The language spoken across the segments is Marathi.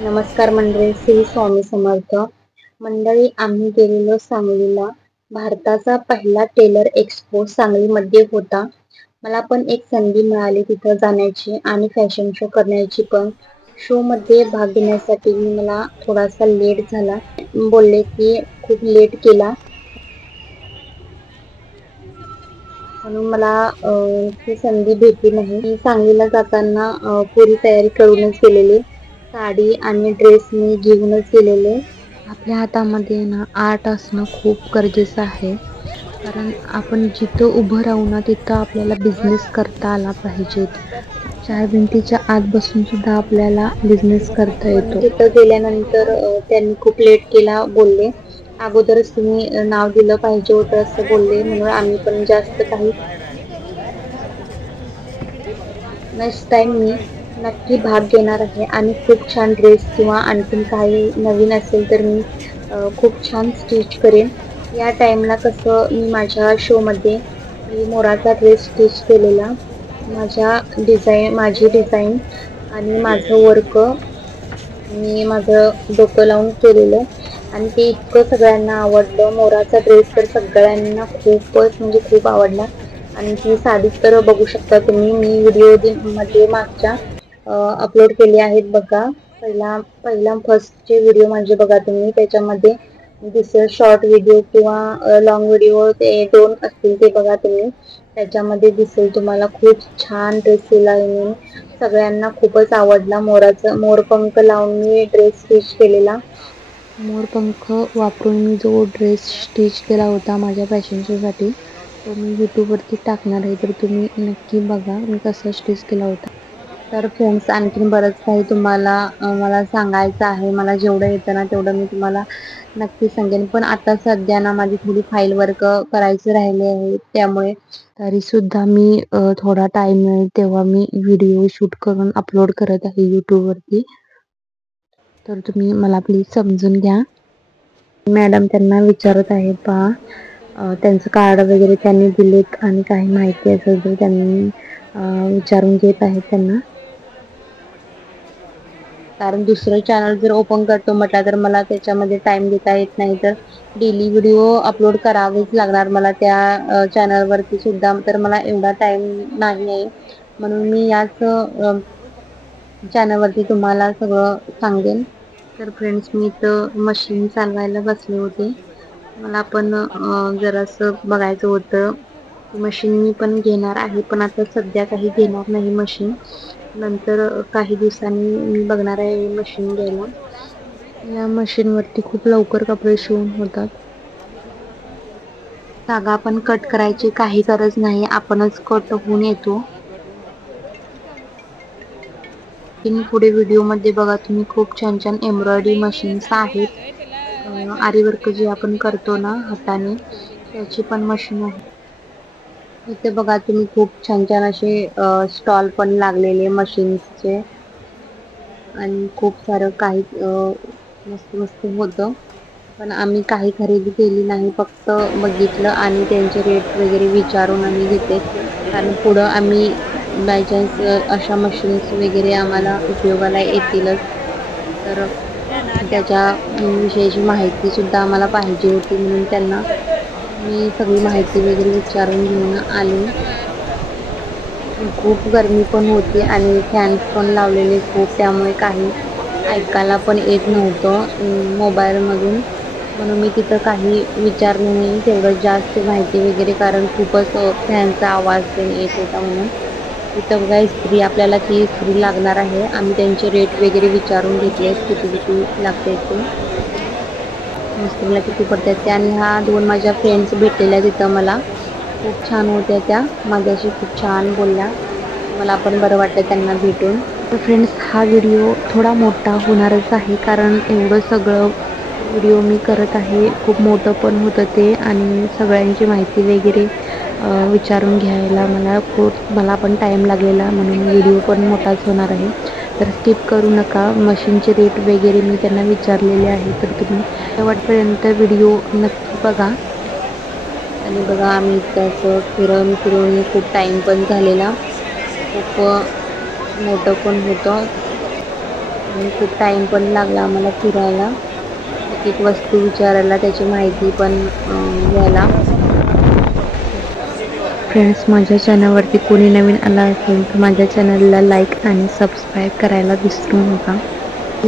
नमस्कार मंडळी, श्री स्वामी समर्थ. मंडळी, आम्ही गेलेलो सांगलीला. भारताचा पहिला टेलर एक्सपो सांगलीमध्ये होता. मला पण एक संधी मिळाली तिथं जाण्याची आणि फॅशन शो करण्याची पण. शो मध्ये भाग घेण्यासाठी मला थोडासा लेट झाला. बोलले की खूप लेट केला म्हणून मला ती संधी भेटली नाही. मी सांगलीला जाताना पुरी तयारी करूनच गेलेले. साडी आणि ड्रेस मी घेऊनच गेलेले. आपल्या हातामध्ये ना आर्ट असणं खूप गरजेचं आहे. कारण आपण जिथं उभं राहू ना तिथं आपल्याला बिझनेस करता आला पाहिजेत. चार भिंतीच्या आत बसून सुद्धा आपल्याला बिझनेस करता येतो. तिथं गेल्यानंतर त्यांनी खूप लेट केला बोलले. अगोदरच तुम्ही नाव दिलं पाहिजे होतं असं बोलले, म्हणून आम्ही पण जास्त काही. नेक्स्ट टाइम मी नक्की भाग घेणार आहे आणि खूप छान ड्रेस किंवा आणखीन काही नवीन असेल तर मी खूप छान स्टिच करेन. या टाइमला कसं मी माझ्या शो मध्ये मी मोराचा ड्रेस स्टिच केलेला. माझी डिझाईन आणि माझं वर्क मी माझं डोकं लावून केलेलं आणि ते इतकं सगळ्यांना आवडलं. मोराचा ड्रेस तर सगळ्यांना खूपच म्हणजे खूप आवडला. आणि ती साडी तर बघू शकता तुम्ही, मी व्हिडिओ मध्ये मागच्या अपलोड केले आहेत बघा. पहिला फर्स्टचे व्हिडिओ म्हणजे बघा तुम्ही, त्याच्यामध्ये दिसेल शॉर्ट व्हिडिओ किंवा लॉंग व्हिडिओ, ते दोन असतील ते बघा तुम्ही. त्याच्यामध्ये दिसेल तुम्हाला. खूप छान ड्रेस केला मी, सगळ्यांना खूपच आवडला. मोरपंख लावून मी ड्रेस स्टिच केलेला. मोरपंख वापरून मी जो ड्रेस स्टिच केला होता माझ्या फॅशन शो साठी, तो मी यूट्यूबवरती टाकणार आहे, तर तुम्ही नक्की बघा मी कसा स्टिच केला होता. तर फ्रेंड्स, आणखीन बरंच काही तुम्हाला मला सांगायचं आहे. मला जेवढं येतं ना तेवढं मी तुम्हाला नक्की सांगेन. पण आता सध्या ना माझी थोडी फाईल वर्क करायची राहिले आहे, त्यामुळे तरी सुद्धा मी थोडा टाइम मिळेल तेव्हा मी व्हिडिओ शूट करून अपलोड करत आहे यूट्यूबवरती. तर तुम्ही मला प्लीज समजून घ्या. मॅडम त्यांना विचारत आहेत पहा. त्यांचं कार्ड वगैरे त्यांनी दिलेत आणि काही माहिती असेल तर त्यांनी विचारून घेत आहेत त्यांना. कारण दुसरं चॅनल जर ओपन करतो म्हटलं तर मला त्याच्यामध्ये टाइम देता येत नाही. तर डेली व्हिडिओ अपलोड करावेच लागणार मला त्या चॅनलवरती सुद्धा. तर मला एवढा टाइम नाही आहे, म्हणून मी याच चॅनलवरती तुम्हाला सगळं सांगेन. तर फ्रेंड्स, मी तर मशीन चालवायला बसले होते. मला पण जरासं बघायचं होतं. मशीन मी पण घेणार आहे, पण आता सध्या काही घेणार नाही मशीन. नंतर काही दिवसांनी मी बघणार आहे मशीन घ्यायला. या मशीनवरती खूप लवकर कपडे शिवून होतात. धागा पण कट करायची काही गरज नाही, आपणच कट होऊन येतो. पुढे व्हिडिओ मध्ये बघा तुम्ही, खूप छान छान एम्ब्रॉयडरी मशीन्स आहेत. आरी वर्क जे आपण करतो ना हाताने, त्याची पण मशीन आहे. इथे बघा तुम्ही, खूप छान छान असे स्टॉल पण लागलेले मशीन्सचे आणि खूप सारं काही मस्त मस्त होतं. पण आम्ही काही खरेदी केली नाही, फक्त बघितलं आणि त्यांचे रेट वगैरे विचारून आम्ही घेते. कारण पुढं आम्ही बाय चान्स अशा मशीन्स वगैरे आम्हाला उपयोगाला येतीलच. तर त्याच्या विषयीची माहिती सुद्धा आम्हाला पाहिजे होती, म्हणून त्यांना मी सगळी माहिती वगैरे विचारून घेऊन आले. खूप गरमी पण होती आणि फॅन्स पण लावलेले खूप, त्यामुळे काही ऐकायला पण येत नव्हतं मोबाईलमधून. म्हणून मी तिथं काही विचारलं नाही तेवढं जास्त माहिती वगैरे, कारण खूपच फॅनचा आवाज येत होता. म्हणून तिथं बघा इस्त्री, आपल्याला ती इस्त्री लागणार आहे. आम्ही त्यांचे रेट वगैरे विचारून घेतले, किती किती लागते ते, इस्त्रीला किती पडतात ते. आणि ह्या दोन माझ्या फ्रेंड्स भेटलेल्या तिथं मला, खूप छान होत्या त्या, माझ्याशी खूप छान बोलल्या. मला पण बरं वाटलं त्यांना भेटून. तर फ्रेंड्स, हा व्हिडिओ थोडा मोठा होणारच आहे, कारण एवढं सगळं व्हिडिओ मी करत आहे. खूप मोठं पण होतं ते, आणि सगळ्यांची माहिती वगैरे विचारून घ्यायला मला पण टाईम लागलेला, म्हणून व्हिडिओ पण मोठाच होणार आहे. तर स्किप करू नका. मशीनचे रेट वगैरे मी त्यांना विचारलेले आहे, तर तुम्ही शेवटपर्यंत व्हिडिओ नक्की बघा. आणि बघा, आम्ही इतकं फिरून खूप टाईम पण झालेला, खूप मोठं पण होतं. आणि खूप टाईम पण लागला आम्हाला फिरायला, एक एक वस्तू विचारायला, त्याची माहिती पण घ्यायला. फ्रेंड्स, माझ्या चॅनलवरती कोणी नवीन आला असेल तर माझ्या चॅनलला लाईक आणि सबस्क्राईब करायला विसरू नका.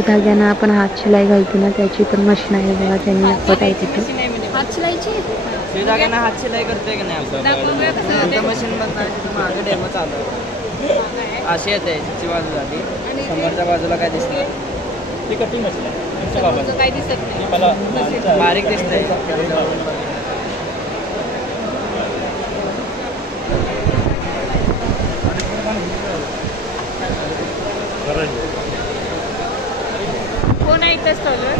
धाग्यांना आपण हात शिलाई घालतो ना, त्याची पण मशीन आहे बघा, त्यांनी दाखवत आहे तिथं. हात शिलाईची धाग्यांना हात शिलाई करतोय की नाही आपण मशीन मागे डेमो चालू आहे. अशी येते याची बाजू झाली, समोरच्या बाजूला काय दिसणार ती कटिंग मशीन काय दिसत नाही, बारीक दिसतंय. कोण आहे इथं स्टॉलवर?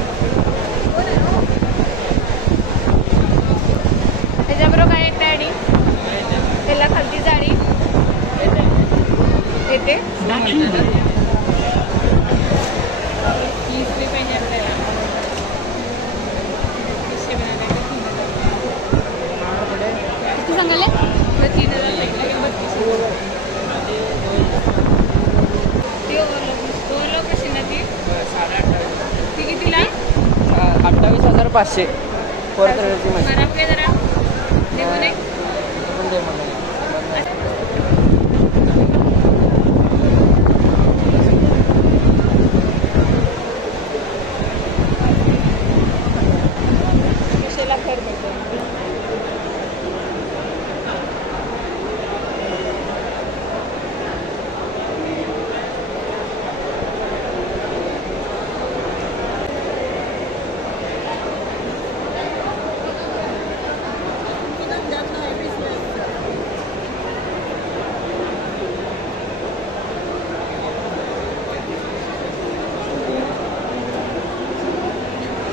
त्याच्याबरोबर काय येते आणि त्याला खालती जाळी येते. पाहिजे आपल्याला किती सांगाले? 3000 ती कितीला? 28,500 फोर कलरची मशीन. जरा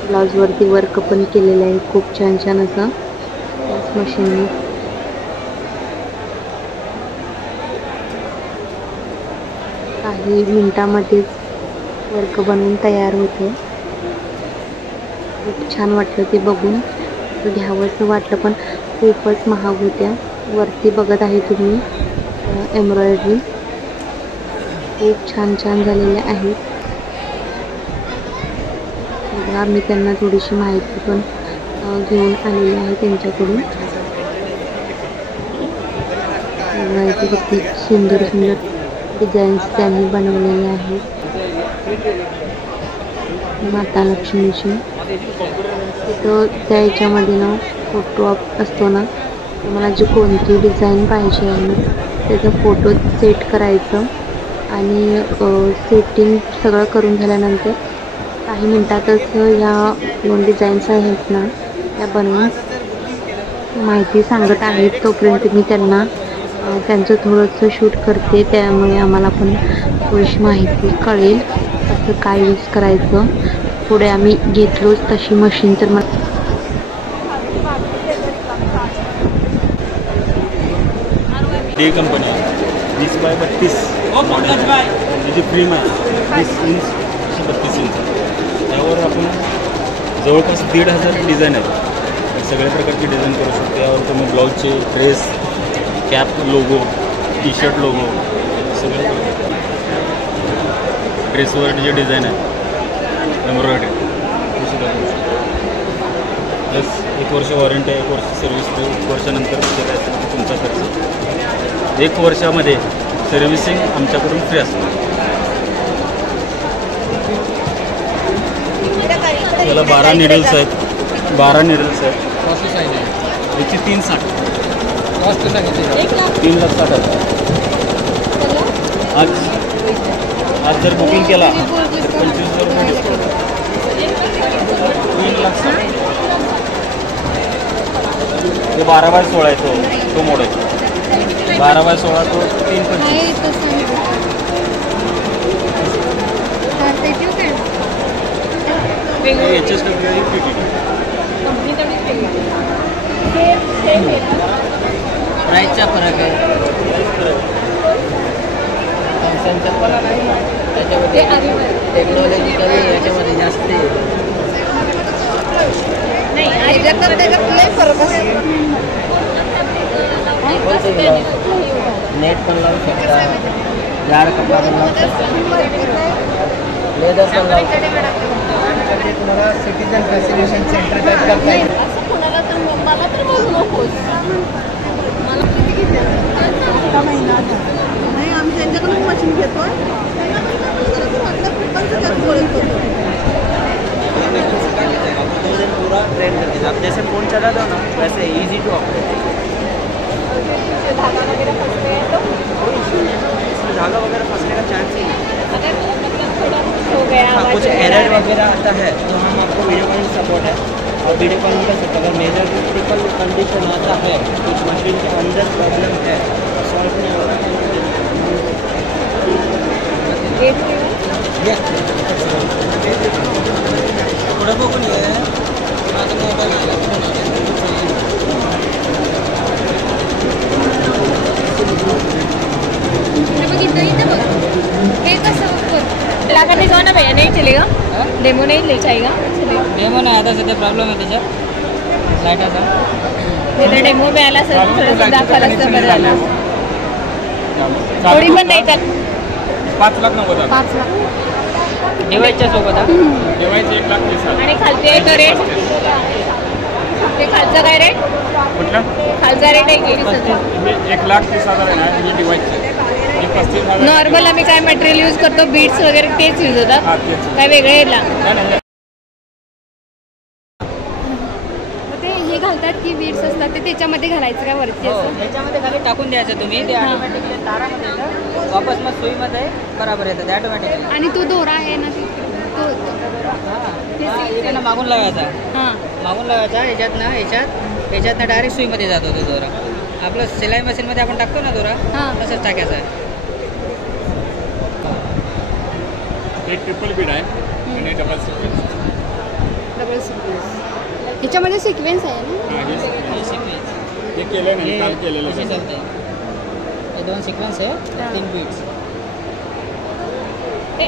ब्लाउजवरती वर्क पण केलेलं आहे, खूप छान छान असं मशीनने. काही मिनिटामध्येच वर्क बनवून तयार होते. खूप छान वाटलं ते बघून, घ्यावंसं वाटलं पण खूपच महाग होत्या. वरती बघत आहे तुम्ही एम्ब्रॉयडरी, खूप छान छान झालेल्या आहेत. मी त्यांना थोडीशी माहिती पण घेऊन आलेली आहे त्यांच्याकडून. माहिती किती सुंदर सुंदर डिझाईन्स त्यांनी बनवलेले आहेत. माता लक्ष्मीची तिथं त्या ह्याच्यामध्ये ना फोटो असतो ना, तुम्हाला जी कोणती डिझाईन पाहिजे आहे त्याचा फोटो सेट करायचं आणि सेटिंग सगळं करून झाल्यानंतर काही मिनिटातच ह्या 2 डिझाईन्स आहेत ना त्या बनवून माहिती सांगत आहेत. तोपर्यंत मी त्यांना त्यांचं थोडंसं शूट करते, त्यामुळे आम्हाला पण थोडीशी माहिती कळेल असं काय यूज करायचं. पुढे आम्ही घेतलोच तशी मशीन, तर मग डी कंपनी 20x32 त्याची फ्रेम आहे 20 इंच 32 इंच. त्यावर आपण जवळपास 1,500 डिझाईन आहेत. सगळ्या प्रकारची डिझाईन करू शकतो. यावर तुम्ही ब्लाऊजचे, dress, cap logo, T shirt logo, सगळे ड्रेसवर जे डिझाईन आहे एम्ब्रॉयडरी ते सुद्धा करू शकतो. प्लस 1 वर्ष वॉरंटी आहे, 1 वर्ष सर्व्हिस फ्री. 1 वर्षानंतर तुमचा खर्च. 1 वर्षामध्ये सर्व्हिसिंग आमच्याकडून फ्री असतं. त्याला 12 निडल्स आहेत. 12 निडल्स आहेत. याची 360 3,60,000. आज जर बुकिंग केला तर 25,000 रुपये डिस्काउंट. 3,60,000. ते 12x16 आहे तो मॉडेल. 12x16 तो 3,25,000. प्राईसचा फरक आहे. त्याच्यामध्ये टेक्नॉलॉजी कमी, याच्यामध्ये जास्त नेट पण लावू शकता, जाड कपडा पण लावू शकता. लेदर पण लावतो. तुम्हाला सिटीजन फॅसिलिटेशन सेंटर टाईप करता येईल. नाही आम्ही त्यांच्याकडून मशीन घेतो पूरा ट्रेन कर देते. आप जैसे फ़ोन चलाते हो ना वैसे इजी टू ऑपरेट. धागा वगैरह फंसते हैं तो इसमें धागा वगैरह फंसने का चांस ही नहीं. अगर मतलब थोड़ा हो गया हाँ, कुछ एरर वगैरह आता है तो हम आपको वीडियो कॉलिंग सपोर्ट है और वीडियो कॉलिंग कर सकते हैं. अगर मेजर क्रिटिकल कंडीशन आता है कुछ मशीन के अंदर प्रॉब्लम है सॉल्व नहीं होगा. थोड़ा बघून ये माझं मोबाईल करने जाओ ना भैया. नहीं चलेगा डेमो नहीं ले जाएगा. डेमो नाही आता सध्या प्रॉब्लेम आहे त्याच्यात लाईटाचा. तिथे डेमो बी आला सर थोडंसं दाखवलं असतं बरं झालं. थोडी पण नाही तर 5,90,000. 5 लाख डिवाइसच्या सोबत डिवाइस 1,30,000. आणि खालचे एक रेट ते खालचं काय रेट कुठलं खालचा रेट आहे की हे 1,30,000 आहे ना हे डिवाइसचे. हे 35,000. नॉर्मल आम्ही काय मटेरियल यूज करतो बीट्स वगैरे तेच यूज होतात हा तेच. काय वेगळे येला नाही ते हे घालतात की बीट्स असतात ते त्याच्यामध्ये घालायचं काय वरती असं त्याच्यामध्ये खाली टाकून द्यायचं तुम्ही ते ऑटोमॅटिकली तारामध्ये येतं वापस मग सुईमध्ये बराबर येतं ते ऑटोमॅटिकली. आणि तो दोरा आहे ना तो हां इकडनं मागून लावायचा. हां मागून लावायचा याच्यातनं डायरेक्ट सुईमध्ये जातो तो दोरा. आपलं सिलाई मशीनमध्ये आपण टाकतो ना दोरा हां तसंच टाकायचा आहे. हे ट्रिपल बीड आहे आणि डबल सिक्वेन्स. डबल सिक्वेन्स ह्याच्यामध्ये सिक्वेन्स आहे ना. हा हे sequence. हे केलं नाही काम केलेलं हे चालतंय. हे 2 सिक्वेन्स आहे 3 बीट्स. ते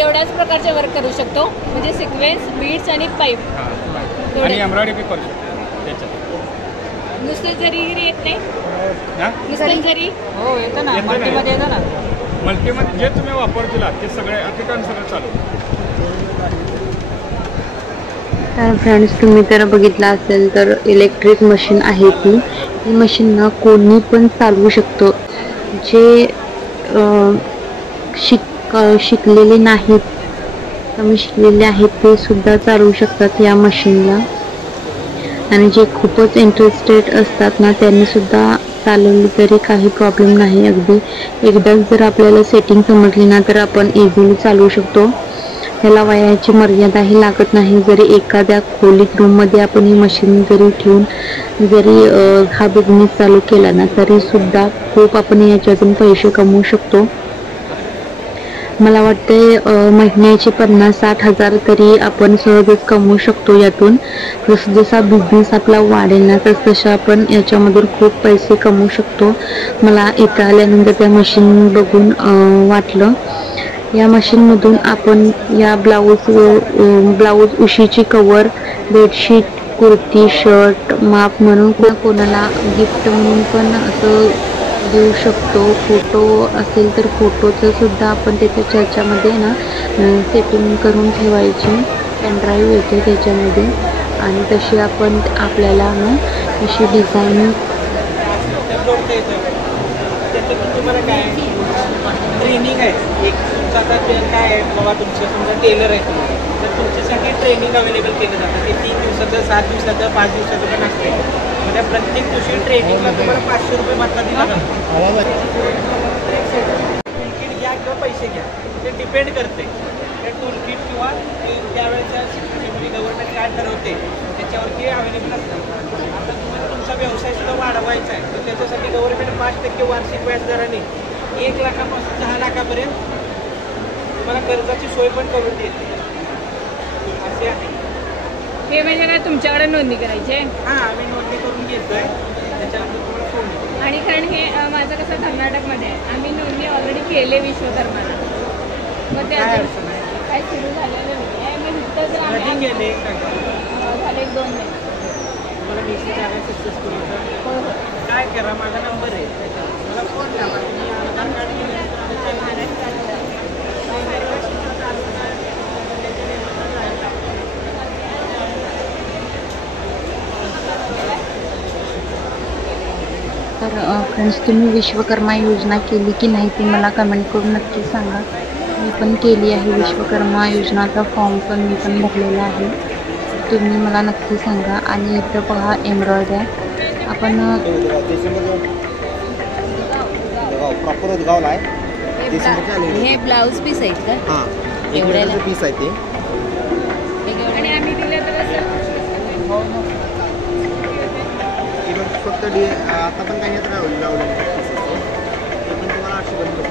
एवढ्याच प्रकारचे वर्क करू शकतो म्हणजे सिक्वेन्स बीट्स आणि पाईप. हां आणि एम्ब्रॉयडरी बी करू शकतो त्याच्यात. नुसतं जरी येत नाही हां नुसतं जरी हो येतं ना येतं ना. मल्टीमध्ये येतं ना. मल्टीमध्ये जे तुम्ही वापरतील ते सगळे ठिकाण सगळं चालू. तर फ्रेंड्स तुम्ही तर बघितलं असेल तर इलेक्ट्रिक मशीन आहे ती. ही मशीन ना कोणी पण चालवू शकतो. जे शिकलेले नाहीत कमी शिकलेले आहेत ते सुद्धा चालवू शकतात या मशीनला. आणि जे खूपच इंटरेस्टेड असतात ना त्यांनी सुद्धा चालवली तरी काही प्रॉब्लेम नाही. अगदी एकदाच जर आपल्याला सेटिंग समजली ना तर आपण इझिली चालवू शकतो. ह्याला वयाची मर्यादाही लागत नाही. जरी एखाद्या खोलीत रूममध्ये आपण ही मशीन जरी ठेवून जरी हा बिझनेस चालू केला ना तरी सुद्धा खूप आपण याच्यातून पैसे कमवू शकतो. मला वाटते महिन्याचे 50-60 हजार तरी आपण सहजच कमवू शकतो यातून. जसा बिझनेस आपला वाढेल ना तसं आपण याच्यामधून खूप पैसे कमवू शकतो. मला इथं आल्यानंतर त्या मशीन बघून वाटलं. या मशीनमधून आपण या ब्लाऊज उशीची कवर बेडशीट कुर्ती शर्ट माप म्हणून कोणाला गिफ्ट म्हणून पण असं देऊ शकतो. फोटो असेल तर फोटोचं सुद्धा आपण त्याच्या ह्याच्यामध्ये ना सेटिंग करून ठेवायची. पेनड्राईव्ह येते त्याच्यामध्ये आणि तशी आपण आपल्याला ना अशी डिझाईन तुम्हाला काय ट्रेनिंग आहे एक आता काय आहे बाबा तुमचं समजा टेलर आहे तुम्ही तर तुमच्यासाठी ट्रेनिंग अवेलेबल केलं जातं. ते 3 दिवसाचं 7 दिवसाचं 5 दिवसाचं पण असते. मग त्या प्रत्येक दिवशी ट्रेनिंगला तुम्हाला 500 रुपये मात्र दिला जातो. टूलकिट घ्या किंवा पैसे घ्या ते डिपेंड करते त्या टूलकिट किंवा त्यावेळेच्या गव्हर्नमेंट काय ठरवते त्याच्यावरती अवेलेबल असतं. आता तुम्हाला तुमचा व्यवसाय सुद्धा वाढवायचा आहे तर त्याच्यासाठी गव्हर्नमेंट 5% वार्षिक व्याजदराने 1 लाखापासून 10 लाखापर्यंत तुम्हाला कर्जाची सोय पण करून देते असे आहे. हे म्हणजे काय तुमच्याकडे नोंदणी करायची आहे. हां आम्ही नोंदणी करून घेतोय त्याच्यानंतर तुम्हाला फोन येतो. आणि कारण हे माझं कसं कर्नाटकमध्ये आहे आम्ही नोंदणी ऑलरेडी केले विश्वकर्माला. मग ते काय अजून अडचण आहे? काय सुरू झालेलं नाही आहे. मग इथं जर कधी आम्ही गेले झाले 1-2 महिने. तुम्हाला मेसेज आला सक्सेसफुल होतं. हो हो काय करा माझा नंबर आहे मला फोन लावा. तुम्ही आधार कार्ड घेऊन तर फ्रेंड्स, तुम्ही विश्वकर्मा योजना केली की नाही ते मला कमेंट करून नक्की सांगा. मी पण केली आहे विश्वकर्मा योजनाचा फॉर्म पण मी पण भरलेला आहे. तुम्ही मला नक्की सांगा. आणि इथं पहा एम्ब्रॉयडरी आपण हे ब्लाऊज पीस आहेत का? हां, एवढ्याला पीस आहे ते. आणि आम्ही दिलं तर कसं फक्त आता पण काही लावलेलं ते पण तुम्हाला 800 पर्यंत.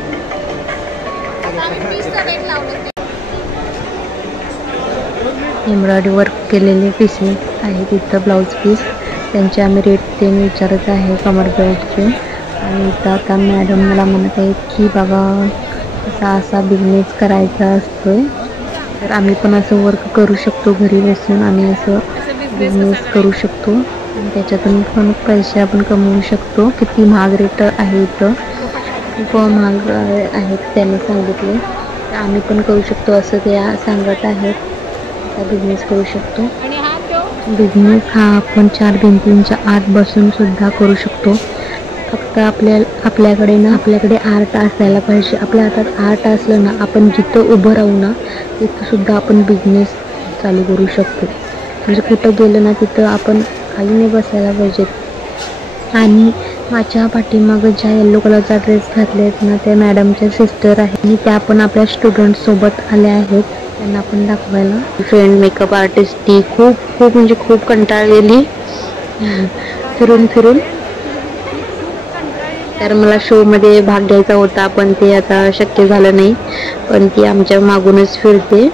एम्ब्रॉयडरी वर्क केलेले पीसेस आहेत इथं ब्लाऊज पीस. त्यांचे आम्ही रेट ते विचारत आहे कमर बेल्टचे. आणि इथं आता मॅडम मला म्हणत आहेत की बघा असा बिझनेस करायचा असतो. तर आम्ही पण असं वर्क करू शकतो घरी बसून आणि असं बिझनेस करू शकतो आणि त्याच्यातून पण पैसे आपण कमवू शकतो. किती महाग रेट आहे इथं, खूप महाग आहेत त्यांनी सांगितले. तर आम्ही पण करू शकतो असं ते सांगत आहेत. बिझनेस करू शकतो. आणि हा तो बिझनेस हा आपण 4 भिंतींच्या आत बसून सुद्धा करू शकतो. फक्त आपल्याकडे आर्ट असायला पाहिजे. आपल्या हातात आर्ट असलं ना, आपण जिथं उभं राहू ना तिथं सुद्धा आपण बिझनेस चालू करू शकतो. म्हणजे कुठं गेलं ना तिथं आपण खाली नाही बसायला पाहिजे. आणि माझ्या पाठीमागं ज्या येल्लो कलरचा ड्रेस घातले आहेत ना, त्या मॅडमच्या सिस्टर आहेत आणि त्या पण आपल्या स्टुडंटसोबत आल्या आहेत त्यांना पण दाखवायला. फ्रेंड मेकअप आर्टिस्ट ती खूप कंटाळलेली फिरून. तर मला शोमध्ये भाग घ्यायचा होता पण ते आता शक्य झालं नाही. पण ती आमच्या मागूनच फिरते.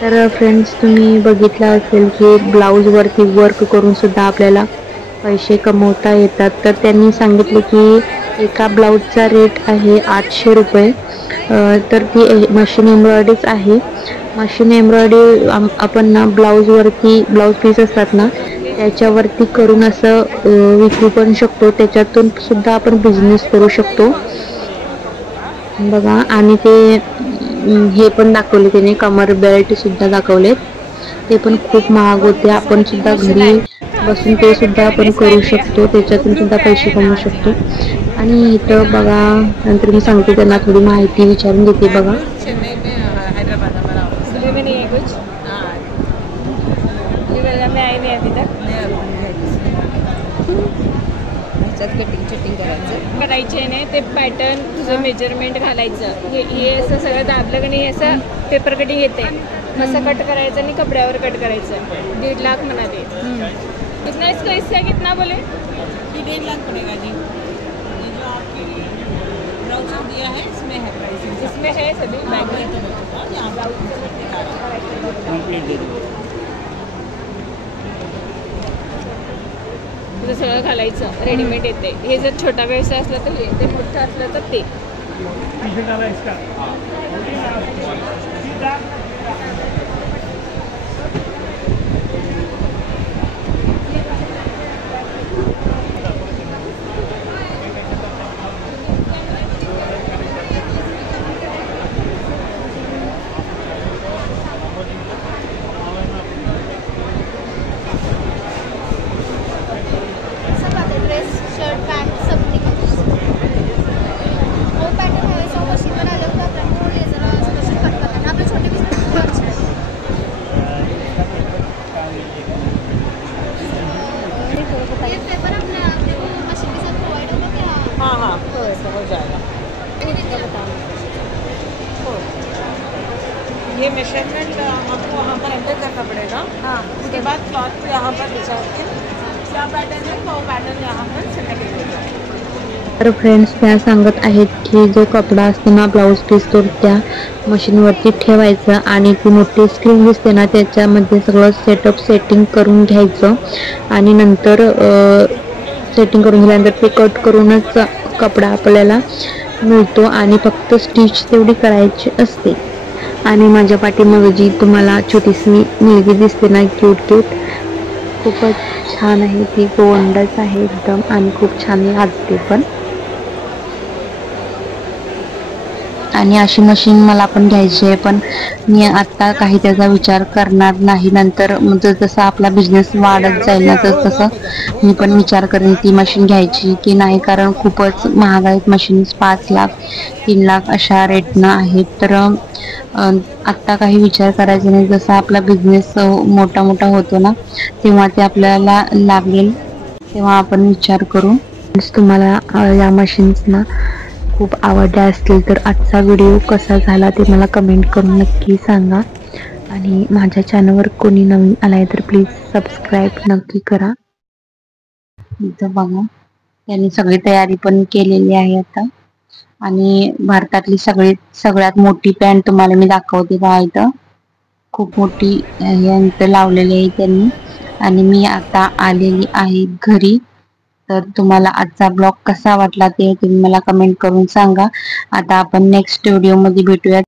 तर फ्रेंड्स, तुम्ही बघितलं असेल की ब्लाऊजवरती वर्क करून सुद्धा आपल्याला पैसे कमवता येतात. तर त्यांनी सांगितले की एका ब्लाऊजचा रेट आहे 800 रुपये. तर ती मशीन एम्ब्रॉयडरीच आहे. मशीन एम्ब्रॉयडरी आपण ना ब्लाऊज पीस असतात ना त्याच्यावरती करून असं विकू पण शकतो. त्याच्यातून सुद्धा आपण बिझनेस करू शकतो बघा. आणि ते हे पण दाखवले त्याने, कमर बेल्ट सुद्धा दाखवलेत. ते पण खूप महाग होते. आपण सुद्धा घरी बसून ते सुद्धा आपण करू शकतो. त्याच्यातून सुद्धा पैसे कमवू शकतो. आणि इथं बघा, नंतर मी सांगते त्यांना थोडी माहिती विचारून घेते बघा. कटिंग करायचे नाही ते पॅटर्न तुझं मेजरमेंट घालायचं. हे असं सगळं दाबलं की नाही असं पेपर कटिंग येते. असं कट करायचं आणि कपड्यावर कट करायचं. 1.5 लाख म्हणाले. कितना इसका हिस्सा कितना बोले? 1.5 लाख पड़ेगा जी. ये जो आपकी ब्लाउज दिया है इसमें है प्राइस. इसमें है सभी बैग में. कंप्लीट दे दो. तुझं सगळं घालायचं रेडीमेड येते. हे जर छोटा व्यवसाय असला तर हे, ते मोठं असलं तर ते. ये मेजरमेंट आपको वहाँ पर एंटर करना पड़ेगा. उसके बाद क्लॉथ यहाँ पर बिछा के क्या पैटर्न है वो पैटर्न यहाँ पर सेलेक्ट करेगा. तर फ्रेंड्स, त्या सांगत आहेत की जो कपडा असतो ना ब्लाऊज पीस तो त्या मशीनवरती ठेवायचा आणि ती मोठी स्क्रीन दिसते ना त्याच्यामध्ये सगळं सेटिंग करून घ्यायचं. आणि नंतर सेटिंग करून झाल्यानंतर ते कट करूनच कपडा आपल्याला मिळतो आणि फक्त स्टिच तेवढी करायची असते. आणि माझ्या पाठीमागे जी तुम्हाला छोटीशी मुलगी दिसते ना क्यूट खूपच छान आहे, ती गोंडच आहे एकदम आणि खूप छान वाजते पण. आणि अशी मशीन मला पण घ्यायची आहे, पण मी आता काही त्याचा विचार करणार नाही. नंतर जसं आपला बिझनेस वाढत जाईल ना तसं मी पण विचार करेन ती मशीन घ्यायची की नाही, कारण खूपच महाग आहेत मशीन्स. 5 लाख 3 लाख अशा रेटनं आहेत. तर आत्ता काही विचार करायचा नाही. जसा आपला बिझनेस मोठा होतो ना तेव्हा ते आपल्याला लागेल तेव्हा आपण विचार करू. तुम्हाला या मशीन्स ना खूप आवडल्या असतील तर आजचा व्हिडिओ कसा झाला ते मला कमेंट करून नक्की सांगा. आणि माझ्या चॅनलवर कोणी नवीन आलाय तर प्लीज सबस्क्राईब नक्की करा. इथं बघा त्यांनी सगळी तयारी पण केलेली आहे आता. आणि भारतातली सगळ्यात मोठी पॅन्ट तुम्हाला मी दाखवते बघा. इथं खूप मोठी इथं लावलेली आहे त्यांनी. आणि मी आता आलेली आहे घरी. तर तुम्हाला आजचा ब्लॉग कसा वाटला ते तुम्ही मला कमेंट करून सांगा. आता आपण नेक्स्ट व्हिडिओ मध्ये भेटूया.